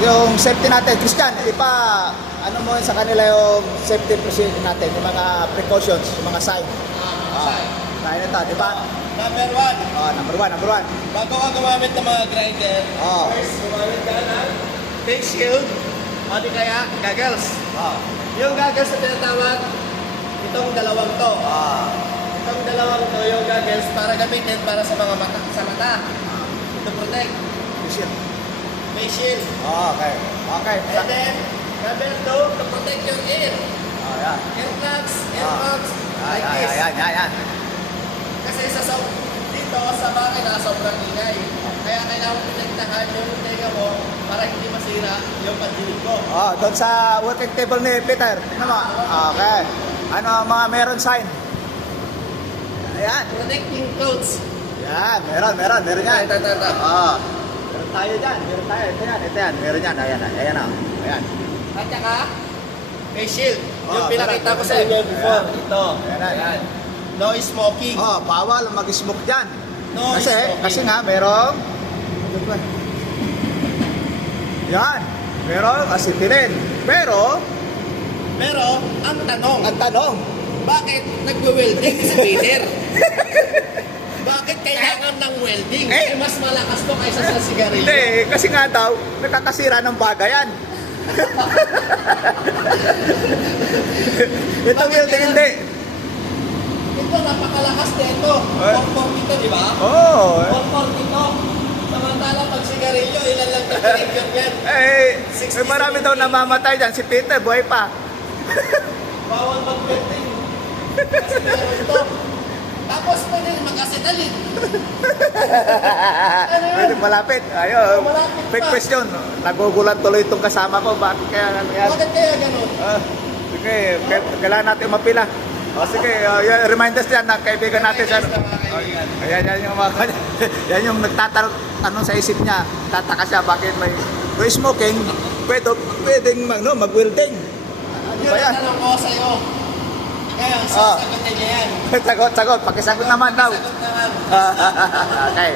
Yung safety natin, Christian, ano mo sa kanila yung safety procedure natin, yung mga precautions, yung mga sign. Sign ito, di ba? Number 1. Number one. Bago ka gumamit ng mga grinder, first gumamit ka ng face shield o di kaya goggles. Yung goggles na tinatawag, itong dalawang to. Itong dalawang to, yung goggles para gamitin para sa mga mata, to protect. Face shield. Okay. And then, number 2, to protect your ear. Yan. Earplugs, earbuds, like this. Yan. Kasi dito sa makina, sobrang ingay. Kaya kailangan mo pinagtahan yung tenga mo para hindi masira yung pandinig ko. Doon sa working table ni Peter. Tingnan mo. Okay. Ano ang mga meron sign? Ayan. Protecting clothes. Yan, meron yan. Ito. Meron tayo dyan. Ito yan. Meron yan. Ayan. At saka, face shield. Yung meron, pinakita ko meron sa din. inyo before. Ayan. Ito. Ayan. No smoking. Bawal mag-smoke dyan. No smoking. Kasi nga, merong... Yan. Merong acetylene. Pero, ang tanong, bakit nagwe-welding sa spinner? Bakit kailangan ng welding? Mas malakas to kaysa sa sigarilyo. hindi. Kasi nga daw, nakakasira ng baga yan. Ito welding hindi. Ito, napakalakas nito. 442, di ba? 442. Samantala, pag sigarilyo, ilan lang temperature yan? Marami daw namamatay dyan. Si Peter, buhay pa. Bawal mag-welding. Kasi meron ito. Tapos pwede mag-acetylene. Ano yun? Malapit. Ayun. Malapit Big pa. question. Nagugulat tuloy itong kasama ko. Bakit kaya ano yan? Bakit kaya ganun? Sige, kailangan natin mapila. Sige, reminders yan ng kaibigan natin. Yan yung mga yan yung nagtatanong sa isip niya. Tataka siya bakit may smoking, pwedeng mag-welding. Ano Yun ba yan? ang tanong ko sa'yo. Ngayon, sasagutin niya yan. Sagot. Pakisagot naman daw. Sagot naman. Okay.